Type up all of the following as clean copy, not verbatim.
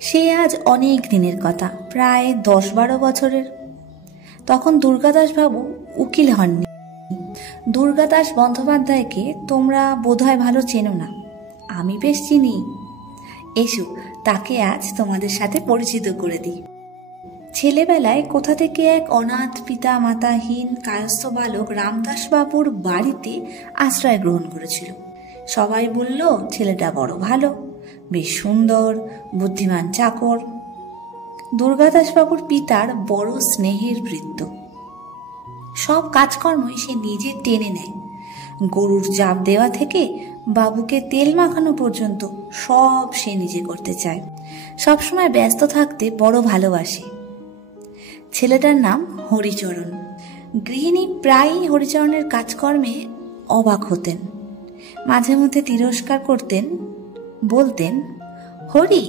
সে আজ অনেক দিনের কথা, প্রায় 10-12 বছরের। তখন দুর্গাদাস বাবু উকিল হননি। দুর্গাদাস বন্দ্যোপাধ্যায়কে তোমরা বোধহয় ভালো চেনো না, আমি বেশ চিনি। এসো, তাকে আজ তোমাদের সাথে পরিচিত করে দিই। ছেলেবেলায় কোথা থেকে এক অনাথ পিতা মাতাহীন কায়স্থ বালক রামদাস বাবুর বাড়িতে আশ্রয় গ্রহণ করেছিল। সবাই বলল ছেলেটা বড় ভালো, বেশ সুন্দর, বুদ্ধিমান চাকর। দুর্গাদাস বাবুর পিতার বড় স্নেহের বৃত্ত। সব কাজকর্মই সে নিজে টেনে নেয়। গরুর জাপ দেওয়া থেকে বাবুকে তেল মাখানো পর্যন্ত সব সে নিজে করতে চায়। সবসময় ব্যস্ত থাকতে বড় ভালোবাসে। ছেলেটার নাম হরিচরণ। গৃহিণী প্রায়ই হরিচরণের কাজকর্মে অবাক হতেন, মাঝে মধ্যে তিরস্কার করতেন, বলতেন, হরি,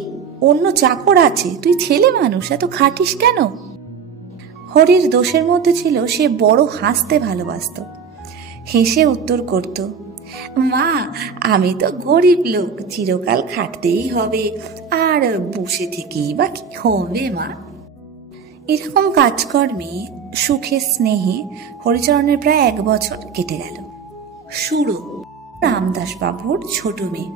অন্য চাকর আছে, তুই ছেলে মানুষ, এত খাটিস কেন? হরির দোষের মধ্যে ছিল সে বড় হাসতে ভালোবাসত। হেসে উত্তর করত, মা, আমি তো গরিব লোক, চিরকাল খাটতেই হবে, আর বসে থেকেই বা কি হবে মা। এরকম কাজকর্মে সুখে স্নেহে হরিচরণের প্রায় 1 বছর কেটে গেল। সুরো রামদাস বাবুর ছোট মেয়ে।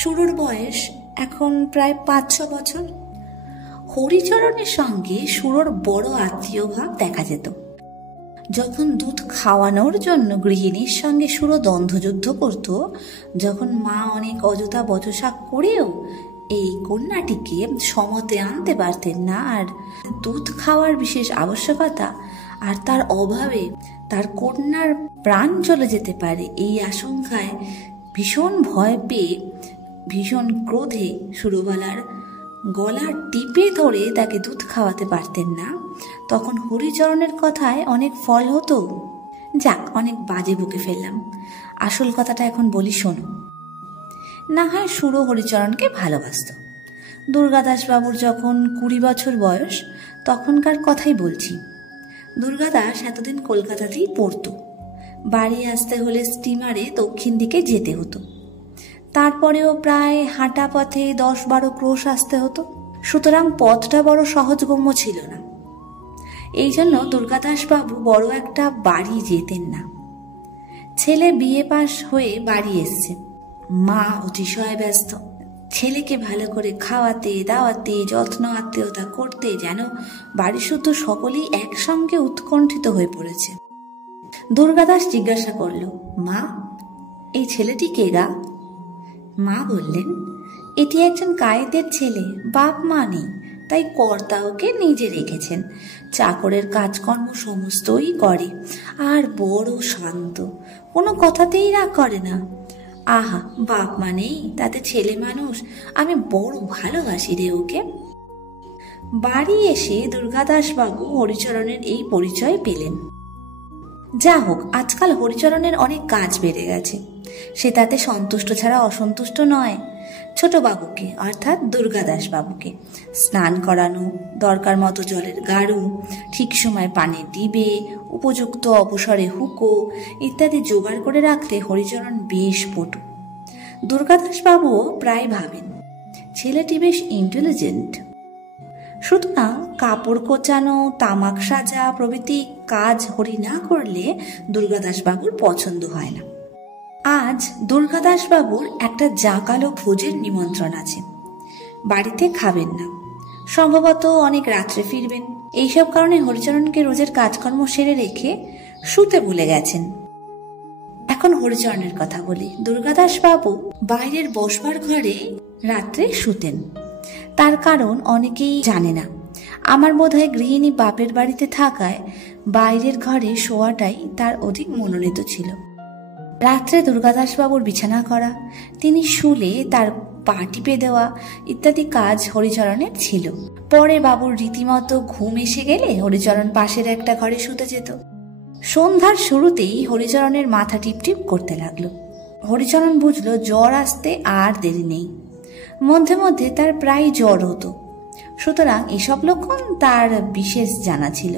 সুরোর বয়স এখন প্রায় 5-6 বছর। হরিচরণের সঙ্গে সুরোর বড় আত্মীয় ভাব দেখা যেত। যখন দুধ খাওয়ানোর জন্য গৃহিণীর সঙ্গে সুরো দ্বন্দ্বযুদ্ধ করত, যখন মা অনেক অযথা বচসা করেও এই কন্যাটিকে সমতে আনতে পারতেন না, আর দুধ খাওয়ার বিশেষ আবশ্যকতা আর তার অভাবে তার কন্যার প্রাণ চলে যেতে পারে এই আশঙ্কায় ভীষণ ভয় পেয়ে ভীষণ ক্রোধে সুরবালার গলা টিপে ধরে তাকে দুধ খাওয়াতে পারতেন না, তখন হরিচরণের কথায় অনেক ফল হতো। যাক, অনেক বাজে বকে ফেললাম, আসল কথাটা এখন বলি শোনো। না হয় সুরো হরিচরণকে ভালোবাসত। দুর্গাদাস বাবুর যখন 20 বছর বয়স, তখনকার কথাই বলছি। দুর্গাদাস এতদিন কলকাতাতেই পড়তো। বাড়ি আসতে হলে স্টিমারে দক্ষিণ দিকে যেতে হতো। তারপরেও প্রায় হাঁটা পথে 10-12 ক্রোশ আসতে হতো। সুতরাং পথটা বড় সহজগম্য ছিল না। এই জন্য দুর্গাদাস বাবু বড় একটা বাড়ি যেতেন না। ছেলে বিয়ে পাশ হয়ে বাড়ি এসছে, মা অতিশয় ব্যস্ত। ছেলেকে ভালো করে খাওয়াতে দাওয়াতে যত্ন আত্মীয়তা করতে যেন বাড়ি শুদ্ধ সকলেই একসঙ্গে উৎকণ্ঠিত হয়ে পড়েছে। দুর্গাদাস জিজ্ঞাসা করল, মা, এই ছেলেটি কে গা? মা বললেন, এটি একজন কায়েতের ছেলে, বাপ মা নেই, তাই কর্তা ওকে নিজে রেখেছেন। চাকরের কাজকর্ম সমস্তই করে, আর বড় শান্ত, কোনো কথাতেই রাগ করে না। আহা, বাপ মা নেই, তাতে ছেলে মানুষ, আমি বড় ভালোবাসি রে ওকে। বাড়ি এসে দুর্গাদাস বাবু হরিচরণের এই পরিচয় পেলেন। যা হোক, আজকাল হরিচরণের অনেক কাজ বেড়ে গেছে, সে তাতে সন্তুষ্ট ছাড়া অসন্তুষ্ট নয়। ছোট বাবুকে অর্থাৎ দুর্গাদাস বাবুকে স্নান করানো, দরকার মতো জলের গাড়ু, ঠিক সময় পানির ডিবে, উপযুক্ত অবসরে হুকো ইত্যাদি জোগাড় করে রাখতে হরিচরণ বেশ পটু। দুর্গাদাস বাবুও প্রায় ভাবেন ছেলেটি বেশ ইন্টেলিজেন্ট। সুতরাং কাপড় কোচানো, তামাক সাজা প্রভৃতি কাজ হরি না করলে দুর্গাদাস বাবুর পছন্দ হয় না। আজ দুর্গাদাস বাবুর একটা জাঁকালো ভোজের নিমন্ত্রণ আছে, বাড়িতে খাবেন না, সম্ভবত অনেক রাত্রে ফিরবেন। এইসব কারণে হরিচরণকে রোজের কাজকর্ম সেরে রেখে শুতে ভুলে গেছেন। এখন হরিচরণের কথা বলি। দুর্গাদাস বাবু বাইরের বসবার ঘরে রাত্রে শুতেন। তার কারণ অনেকেই জানে না। আমার বোধহয় গৃহিণী বাপের বাড়িতে থাকায় বাইরের ঘরে শোয়াটাই তার অধিক মনোনীত ছিল। রাত্রে দুর্গাদাস বাবুর বিছানা করা, তিনি শুলে তার পা টিপে দেওয়া ইত্যাদি কাজ হরিচরণের ছিল। পরে বাবুর রীতিমতো ঘুম এসে গেলে হরিচরণ পাশের একটা ঘরে শুতে যেত। সন্ধ্যার শুরুতেই হরিচরণের মাথা টিপটিপ করতে লাগলো। হরিচরণ বুঝলো জ্বর আসতে আর দেরি নেই। মধ্যে মধ্যে তার প্রায় জ্বর হতো, সুতরাং এসব লক্ষণ তার বিশেষ জানা ছিল।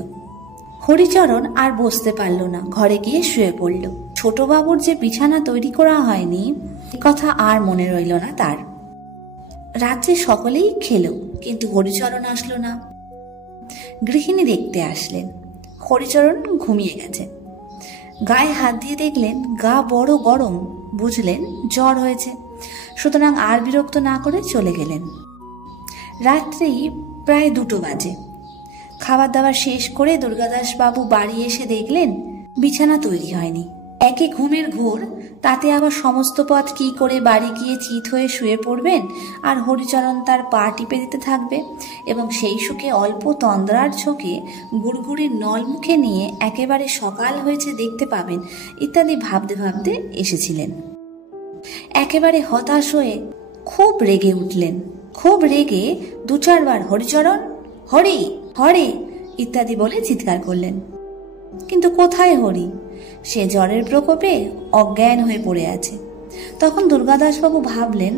হরিচরণ আর বসতে পারল না, ঘরে গিয়ে শুয়ে পড়ল। ছোট বাবুর যে বিছানা তৈরি করা হয়নি, এ কথা আর মনে রইল না তার। রাত্রে সকলেই খেলো, কিন্তু হরিচরণ আসলো না। গৃহিণী দেখতে আসলেন, হরিচরণ ঘুমিয়ে গেছে। গায়ে হাত দিয়ে দেখলেন গা বড় গরম, বুঝলেন জ্বর হয়েছে, সুতরাং আর বিরক্ত না করে চলে গেলেন। রাত্রি প্রায় 2টো বাজে। খাবার দাবার শেষ করে দুর্গাদাস বাবু বাড়ি এসে দেখলেন বিছানা তৈরি হয়নি। একে ঘুমের ঘোর, তাতে আবার সমস্ত পথ কি করে বাড়ি গিয়ে চিত হয়ে শুয়ে পড়বেন, আর হরিচরণ তার পা টিপে দিতে থাকবে, এবং সেই সুখে অল্প তন্দ্রার ঝোঁকে গুড়গুড়ির নল মুখে নিয়ে একেবারে সকাল হয়েছে দেখতে পাবেন ইত্যাদি ভাবতে ভাবতে এসেছিলেন। একেবারে হতাশ হয়ে খুব রেগে উঠলেন। খুব রেগে 2-4 বার হরিচরণ, হরি হরি ইত্যাদি বলে চিৎকার করলেন। কিন্তু কোথায় হরি? সে জ্বরের প্রকোপে অজ্ঞান হয়ে পড়ে আছে। তখন দুর্গাদাসবাবু ভাবলেন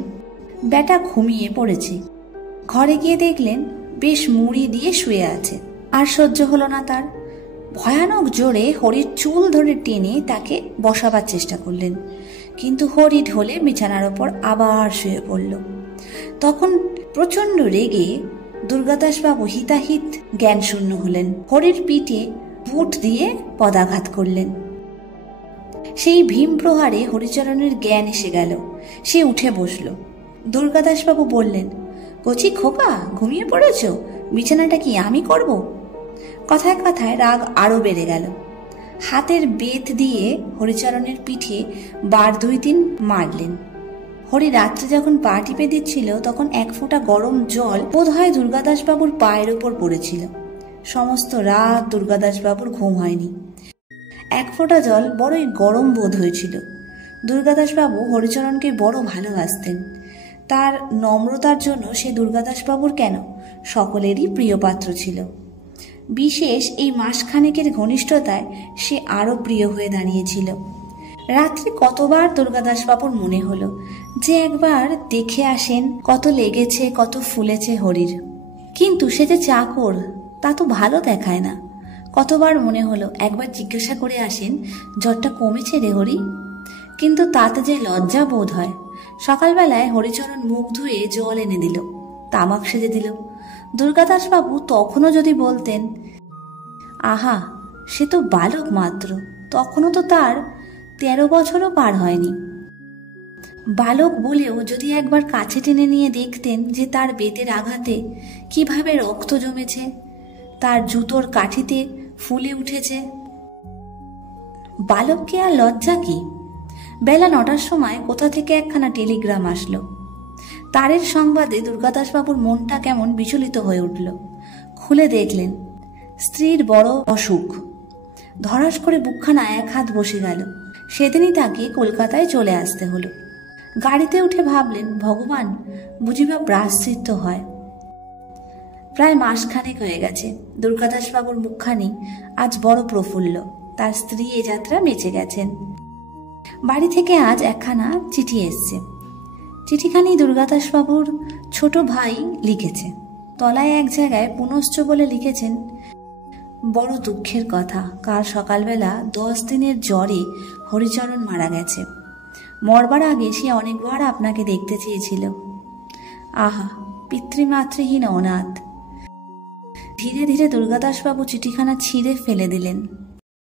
বেটা ঘুমিয়ে পড়েছে। ঘরে গিয়ে দেখলেন বেশ মুড়ি দিয়ে শুয়ে আছে। আর সহ্য হলো না তার। ভয়ানক জোরে হরির চুল ধরে টেনে তাকে বসাবার চেষ্টা করলেন, কিন্তু হরি ঢলে বিছানার ওপর আবার শুয়ে পড়ল। তখন প্রচণ্ড রেগে দুর্গাদাসবাবু হিতাহিত জ্ঞান শূন্য হলেন। হরির পিঠে বুট দিয়ে পদাঘাত করলেন। সেই ভীম প্রহারে হরিচরণের জ্ঞান এসে গেল। সে উঠে বসল। দুর্গাদাসবাবু বললেন, কচি খোকা, ঘুমিয়ে পড়েছ? বিছানাটা কি আমি করব? কথায় কথায় রাগ আরো বেড়ে গেল। হাতের বেত দিয়ে হরিচরণের পিঠে 2-3 মারলেন। হরি রাত্রে যখন পা টিপে দিচ্ছিল তখন 1 ফোঁটা গরম জল বোধহয় দুর্গাদাসবাবুর পায়ের ওপর পড়েছিল। সমস্ত রাত দুর্গাদাসবাবুর ঘুম হয়নি। 1 ফোঁটা জল বড়ই গরম বোধ হয়েছিল। দুর্গাদাসবাবু হরিচরণকে বড় ভালোবাসতেন। তার নম্রতার জন্য সে দুর্গাদাসবাবুর কেন সকলেরই প্রিয় পাত্র ছিল। বিশেষ এই মাসখানেকের ঘনিষ্ঠতায় সে আরো প্রিয় হয়ে দাঁড়িয়েছিল। রাত্রে কতবার দুর্গাদাসবাবুর মনে হলো যে একবার দেখে আসেন কত লেগেছে, কত ফুলেছে হরির। কিন্তু সে যে চাকর, তা তো ভালো দেখায় না। কতবার মনে হলো একবার জিজ্ঞাসা করে আসেন জ্বরটা কমেছে রে হরি, কিন্তু তাতে যে লজ্জা বোধ হয়। সকালবেলায় হরিচরণ মুখ ধুয়ে জল এনে দিল, তামাক সেজে দিল। দুর্গাদাসবাবু তখনও যদি বলতেন, আহা সে তো বালক মাত্র, তখনও তো তার 13 বছরও পার হয়নি। বালক বলেও যদি একবার কাছে টেনে নিয়ে দেখতেন যে তার বেতের আঘাতে কিভাবে রক্ত জমেছে, তার জুতোর কাঠিতে ফুলে উঠেছে। বালককে আর লজ্জা কি? বেলা 9টার সময় কোথা থেকে একখানা টেলিগ্রাম আসলো। তারের সংবাদে দুর্গাদাসবাবুর মনটা কেমন বিচলিত হয়ে উঠল। খুলে দেখলেন স্ত্রীর বড় অসুখ। ধরাস করে বুকখানা 1 হাত বসে গেল। সেদিনই তাকে কলকাতায় চলে আসতে হলো। গাড়িতে উঠে ভাবলেন, ভগবান বুঝিবা প্রায়শ্চিত্ত হয়। প্রায় মাসখানেক হয়ে গেছে। দুর্গাদাসবাবুর মুখখানি আজ বড় প্রফুল্ল। তার স্ত্রী এ যাত্রা বেঁচে গেছেন। বাড়ি থেকে আজ একখানা চিঠি এসছে। চিঠিখানি দুর্গাদাসবাবুর ছোট ভাই লিখেছে। তলায় এক জায়গায় পুনশ্চ বলে লিখেছেন, বড় দুঃখের কথা, কাল সকালবেলা 10 দিনের জ্বরে হরিচরণ মারা গেছে। মরবার আগে সে অনেকবার আপনাকে দেখতে চেয়েছিল। আহা, পিতৃমাতৃহীন অনাথ। ধীরে ধীরে দুর্গাদাসবাবু চিঠিখানা ছিঁড়ে ফেলে দিলেন।